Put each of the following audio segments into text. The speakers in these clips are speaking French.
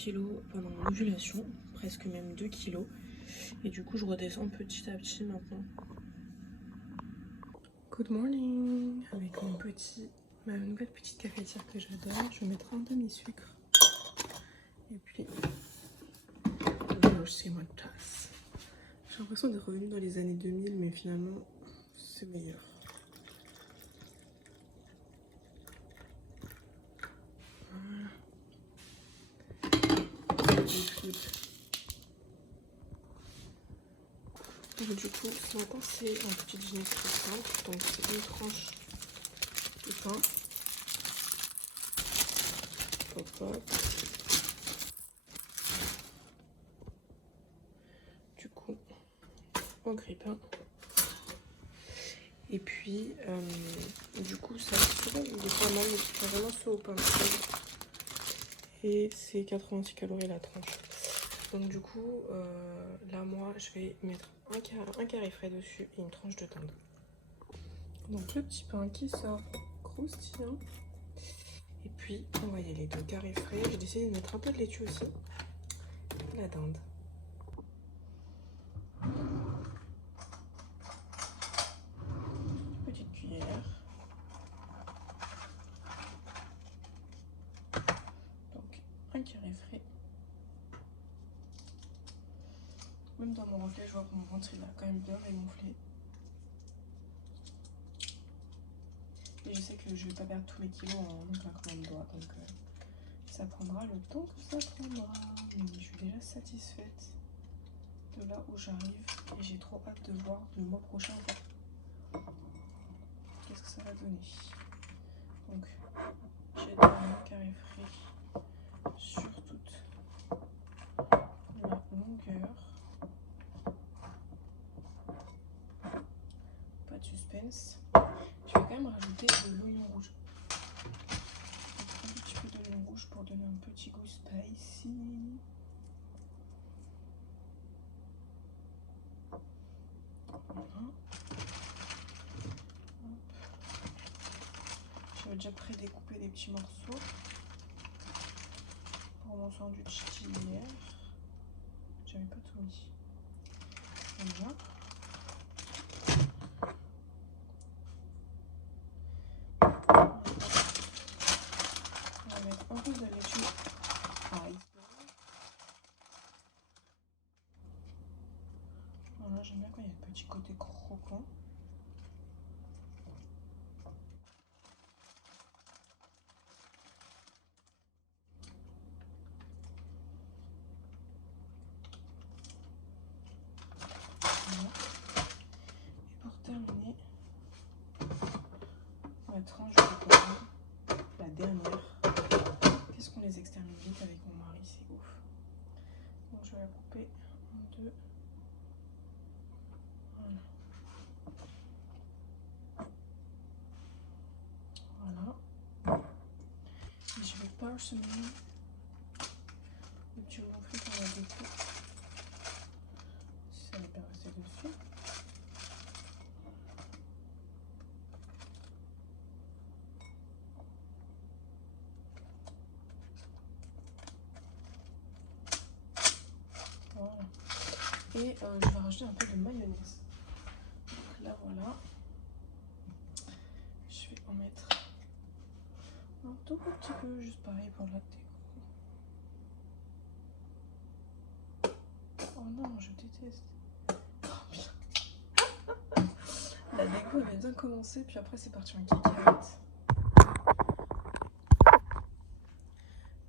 kg pendant mon ovulation, presque même 2 kg. Et du coup, je redescends petit à petit maintenant. Good morning! Avec ma nouvelle petite cafetière que j'adore, je vais mettre un demi-sucre. Et puis, c'est ma tasse. J'ai l'impression d'être revenue dans les années 2000, mais finalement, c'est meilleur. Donc du coup, ce matin c'est un petit déjeuner très simple, donc c'est une tranche de pain. Hop, hop. Du coup, au grille-pain. Et puis, du coup, ça il est pas mal, mais c'est vraiment ce au pain de sel. Et c'est 86 calories la tranche. Donc du coup, là moi, je vais mettre un carré frais dessus et une tranche de dinde. Donc le petit pain qui sort croustillant. Et puis, on va y aller, 2 carrés frais. J'ai décidé de mettre un peu de laitue aussi. La dinde. Petite cuillère. Donc, un carré frais. Même dans mon reflet, je vois que mon ventre il a quand même bien dégonflé. Et je sais que je vais pas perdre tous mes kilos en un claquement de doigts. Donc, ça prendra le temps que ça prendra. Mais je suis déjà satisfaite de là où j'arrive. Et j'ai trop hâte de voir le mois prochain qu'est-ce que ça va donner. Donc, j'ai donné un carré frais sur toute la longueur. Pas de suspense. Je vais quand même rajouter de l'oignon rouge. Un petit peu d'oignon rouge pour donner un petit goût spicy. Voilà. J'avais déjà pré-découpé des petits morceaux pour mon sandwich d'hier. J'avais pas tout mis. Voilà. On va mettre un peu de laitue à iceberg. Voilà, j'aime bien quand il y a le petit côté croquant. Voilà. Et pour terminer, ma tranche de pomme, la dernière. Qu'est-ce qu'on les extermine vite avec mon mari, c'est ouf. Donc je vais la couper en deux. Voilà. Voilà. Et je vais parsemer le petit gonflé qu'on a découpé. Si ça n'est pas resté dessus. Voilà. Et je vais rajouter un peu de mayonnaise. Donc là voilà. Je vais en mettre un tout petit peu, juste pareil pour la déco. Oh non, je déteste. Oh bien. La déco elle vient bien commencer, puis après c'est parti en cacahuète.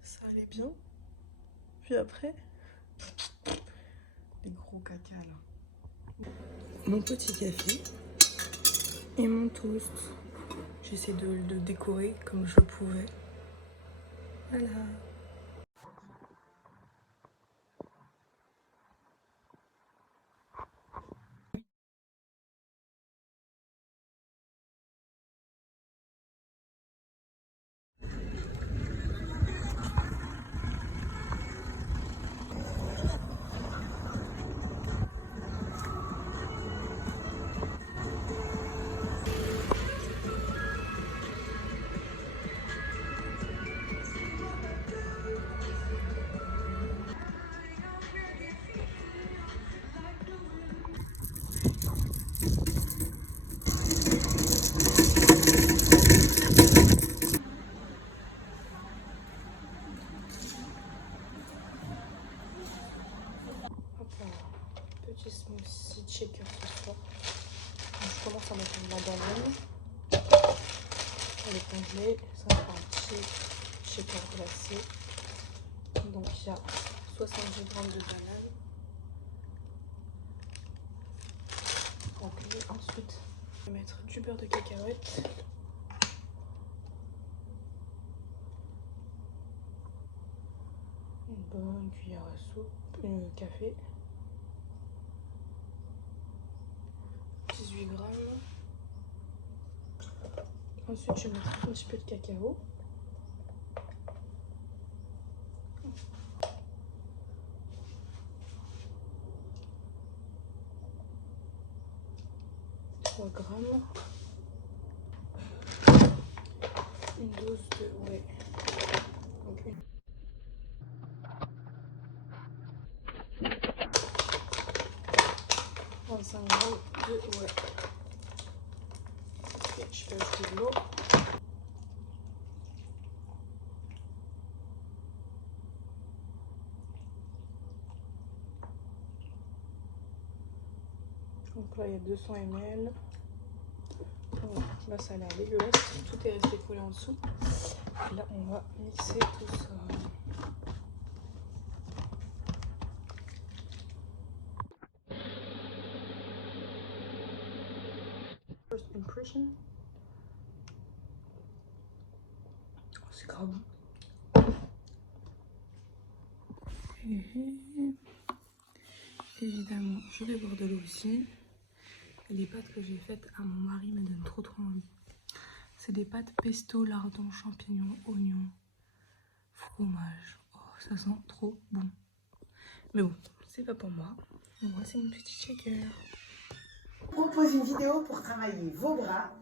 Ça allait bien. Puis après, les gros caca là. Mon petit café et mon toast. J'essaie de le décorer comme je pouvais. Voilà. petit smoothie shaker ce soir. Donc, je commence à mettre une magdalene. Elle est congelée. Ça sera un petit shaker glacé. Donc il y a 70 grammes de banane. Rempli. Ensuite, je vais mettre du beurre de cacahuète. Une bonne cuillère à soupe, café. 18 grammes. Ensuite, je vais mettre un petit peu de cacao. Grammes, une dose de whey, donc 25 grammes de whey. Ok, je vais ajouter de l'eau. Donc là il y a 200 ml. Bon, là ça a l'air dégueulasse, tout est resté collé en dessous. Et là on va mixer tout ça. First impression. Oh, c'est grave bon. Évidemment, je vais boire de l'eau aussi. Et les pâtes que j'ai faites à mon mari me donnent trop envie. C'est des pâtes pesto, lardons, champignons, oignons, fromage. Oh, ça sent trop bon. Mais bon, c'est pas pour moi. Moi, c'est une petite shaker. On propose une vidéo pour travailler vos bras,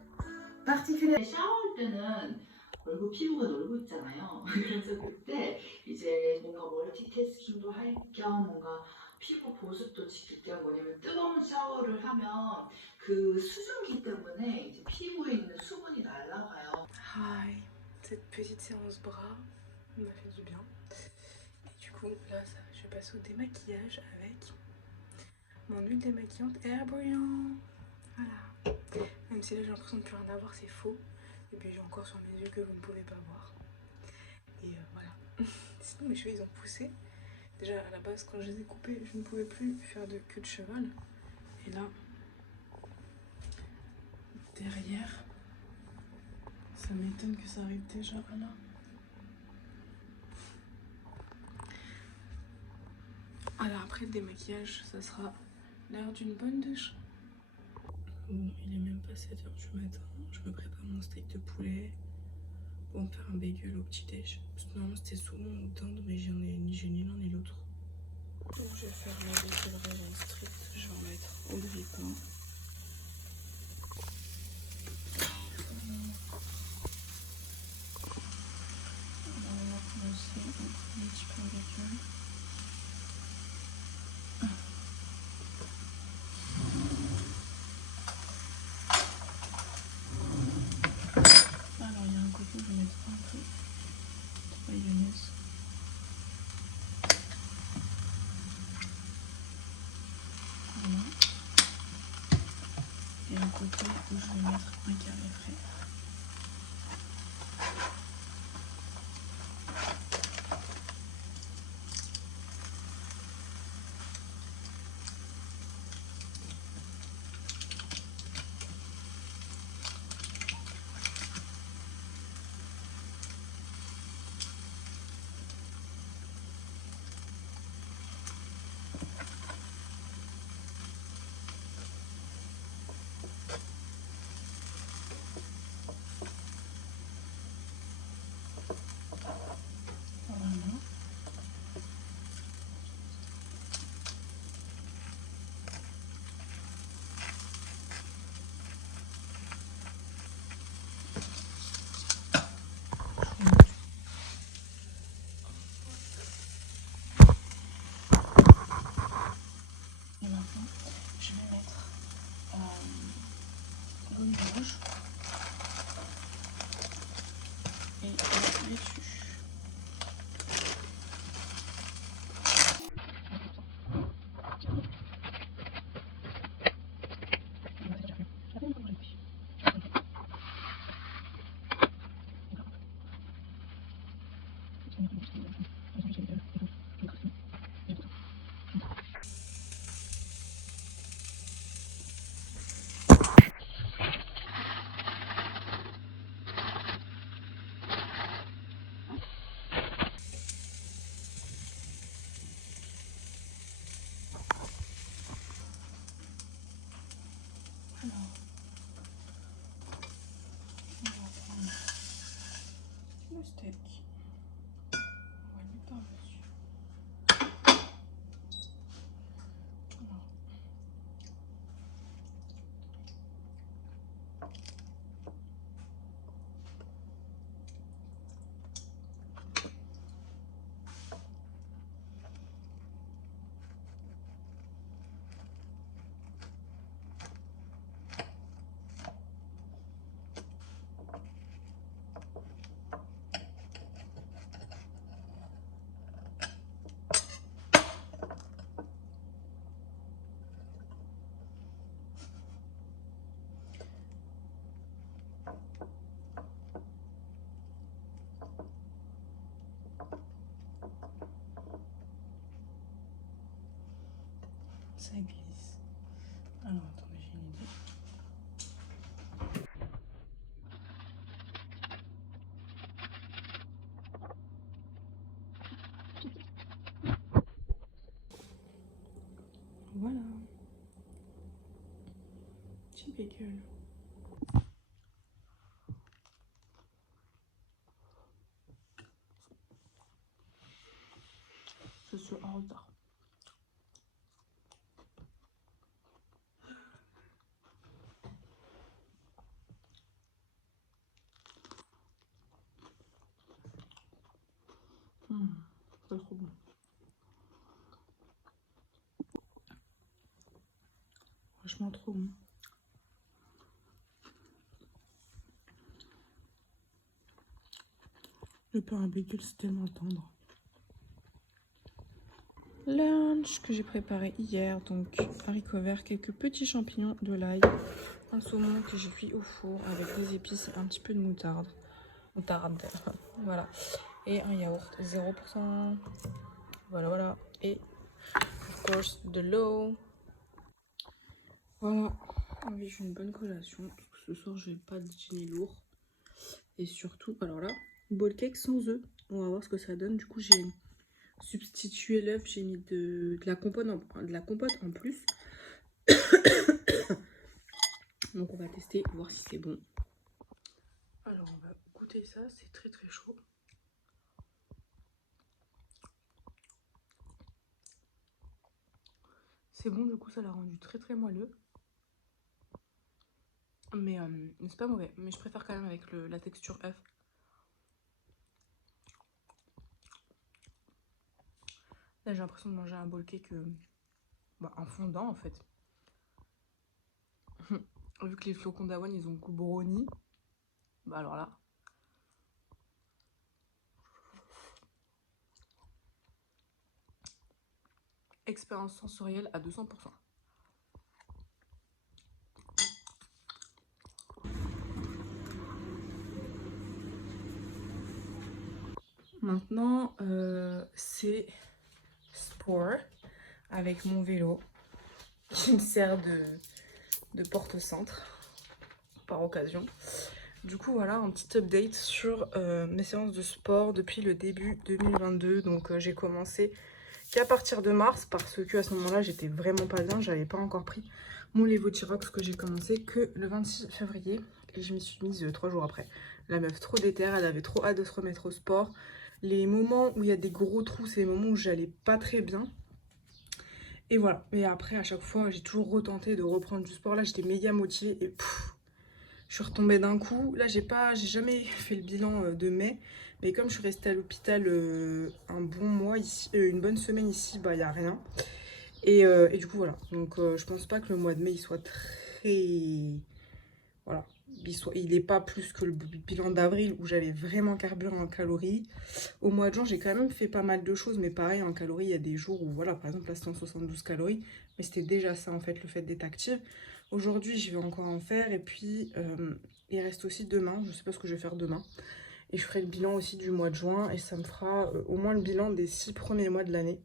particulièrement. 샤워할 때는 얼굴 피부가 놀고 있잖아요. 그래서 그때 이제 뭔가 멀티태스킹도 할 겸 뭔가 피부 보습도 지킬 겸 뭐냐면 뜨거운 샤워를 하면 그 수증기 때문에 이제 피부에 있는 수분이 날아가요. Hi, cette petite séance bras m'a fait du bien. Et du coup, là, je passe au démaquillage avec mon huile démaquillante Air Brillant. Voilà. Même si là, j'ai l'impression de plus rien avoir, c'est faux. Et puis, j'ai encore sur mes yeux que vous ne pouvez pas voir. Et voilà. Sinon, mes cheveux, ils ont poussé. Déjà, à la base, quand je les ai coupés, je ne pouvais plus faire de queue de cheval. Et là, derrière, ça m'étonne que ça arrive déjà là. Alors après le démaquillage, ça sera l'heure d'une bonne douche. Bon, il est même pas 7h du matin. Je me prépare mon steak de poulet pour me faire un bagel au petit-déj. Normalement c'était saumon ou dinde, mais j'ai ni l'un ni l'autre. Donc je vais faire mon bagel raisin strict. Je vais en mettre au grille-pain. On va mettre aussi un petit peu de bacon. Alors il y a un côté, je vais mettre un peu de mayonnaise. Voilà. Et un côté où je vais mettre un carré frais. Et maintenant, je vais mettre l'olive rouge et la laitue. Ça glisse. Alors attendez, j'ai une idée. Voilà. Petit bégueule. Je suis en retard. C'est trop bon. Franchement trop bon. Le pain à bagel, c'est tellement tendre. Lunch que j'ai préparé hier, donc haricots verts, quelques petits champignons, de l'ail, un saumon que j'ai cuit au four avec des épices et un petit peu de moutarde. Voilà. Et un yaourt 0%. Voilà. Et of course de l'eau. Voilà. Oui, j'ai une bonne collation. Parce que ce soir, je vais pas dîner lourd. Et surtout, alors là, bowl cake sans œufs. On va voir ce que ça donne. Du coup, j'ai substitué l'œuf. J'ai mis de la compote en plus. Donc on va tester, voir si c'est bon. Alors on va goûter ça. C'est très très chaud. C'est bon, du coup ça l'a rendu très très moelleux. Mais c'est pas mauvais. Mais je préfère quand même avec la texture œuf. Là j'ai l'impression de manger un bowl cake en fondant en fait. Vu que les flocons d'avoine ils ont goût brownie. Bah alors là. Expérience sensorielle à 200%. Maintenant, c'est sport avec mon vélo qui me sert de porte-centre par occasion. Du coup, voilà un petit update sur mes séances de sport depuis le début 2022. Donc, j'ai commencé qu'à partir de mars parce que à ce moment-là, j'étais vraiment pas bien. J'avais pas encore pris mon Levothyrox que j'ai commencé que le 26 février et je m'y suis mise 3 jours après. La meuf trop déter, elle avait trop hâte de se remettre au sport. Les moments où il y a des gros trous, c'est les moments où j'allais pas très bien. Et voilà. Et après, à chaque fois, j'ai toujours retenté de reprendre du sport. Là, j'étais méga motivée et je suis retombée d'un coup. Là, j'ai jamais fait le bilan de mai. Mais comme je suis restée à l'hôpital un bon mois ici, une bonne semaine ici, bah, il n'y a rien. Et du coup, voilà. Donc, je pense pas que le mois de mai, il soit très... Voilà. Il n'est pas plus que le bilan d'avril où j'avais vraiment carburé en calories. Au mois de juin, j'ai quand même fait pas mal de choses, mais pareil, en calories, il y a des jours où, voilà, par exemple, là, 172 calories, mais c'était déjà ça, en fait, le fait d'être active. Aujourd'hui, je vais encore en faire, et puis, il reste aussi demain, je sais pas ce que je vais faire demain, et je ferai le bilan aussi du mois de juin, et ça me fera au moins le bilan des 6 premiers mois de l'année.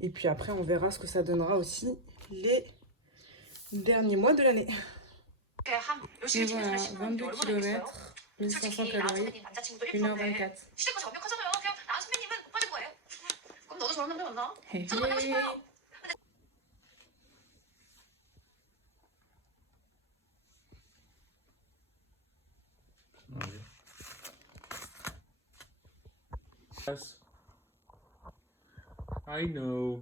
Et puis après, on verra ce que ça donnera aussi les derniers mois de l'année. Et voilà, 22 km, 1500 calories, 1h24. Hey, hey. Yes. I know.